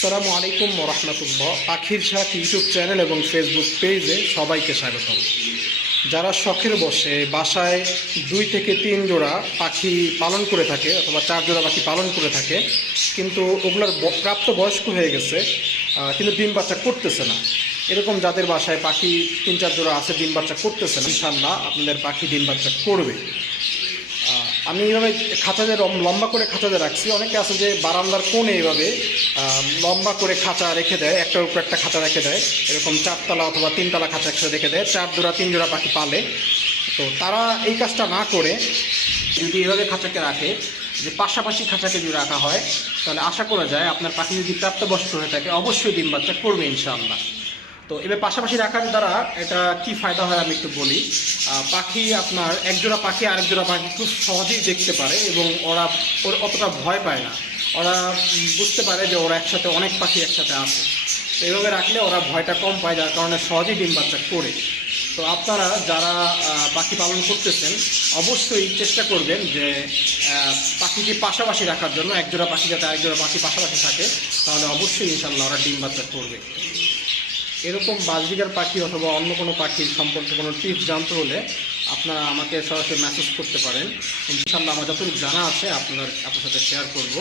আসসালামু আলাইকুম রহমতুল্লাহ পাখির সাথ ইউটিউব চ্যানেল এবং ফেসবুক পেজে সবাইকে স্বাগতম। যারা শখের বসে, বাসায় দুই থেকে তিন জোড়া পাখি পালন করে থাকে অথবা চার জোড়া পাখি পালন করে থাকে, কিন্তু ওগুলোর প্রাপ্ত বয়স্ক হয়ে গেছে কিন্তু ডিম বাচ্চা করতেছে না। এরকম যাদের বাসায় পাখি তিন চার জোড়া আছে, ডিম বাচ্চা করতেছে না ইনশাল্লাহ আপনাদের পাখি ডিম বাচ্চা করবে। আমি এইভাবে খাঁচাতে লম- লম্বা করে খাঁচাতে রাখছি। অনেকে আছে যে বারান্দার কোণে এইভাবে লম্বা করে খাঁচা রেখে দেয়, একটার উপর একটা খাঁচা রেখে দেয়। এরকম চারতলা অথবা তিনতলা খাঁচা একসাথে রেখে দেয়, চার জোড়া তিন জোড়া পাখি পালে। তো তারা এই কাজটা না করে, যদি এভাবে খাঁচাকে রাখে, যে পাশাপাশি খাঁচাকে যদি রাখা হয়, তাহলে আশা করা যায় আপনার পাখি যদি প্রাপ্তবয়স্ক হয়ে থাকে, অবশ্যই ডিম বাচ্চা করবে ইনশাআল্লাহ। তো এবার পাশাপাশি রাখার দ্বারা এটা কি ফায়দা হয় আমি একটু বলি। পাখি আপনার একজোড়া পাখি আরেক জোড়া পাখি খুব সহজেই দেখতে পারে এবং ওরা ওর অতটা ভয় পায় না। ওরা বুঝতে পারে যে ওরা একসাথে অনেক পাখি একসাথে আছে। এইভাবে রাখলে ওরা ভয়টা কম পায়, যার কারণে সহজেই ডিম বাচ্চা করে। তো আপনারা যারা পাখি পালন করতেছেন, অবশ্যই চেষ্টা করবেন যে পাখিকে পাশাপাশি রাখার জন্য একজোড়া পাখি যাতে আরেক জোড়া পাখি পাশাপাশি থাকে, তাহলে অবশ্যই ইনশাল্লাহ ওরা ডিম বাচ্চা করবে। এরকম বাজবিগার পাখি অথবা অন্য কোনো পাখির সম্পর্কে কোনো টিপস জানতে হলে আপনারা আমাকে সরাসরি মেসেজ করতে পারেন। ইনশাল্লাহ আমার যতটুকু জানা আছে আপনার আপনার সাথে শেয়ার করব।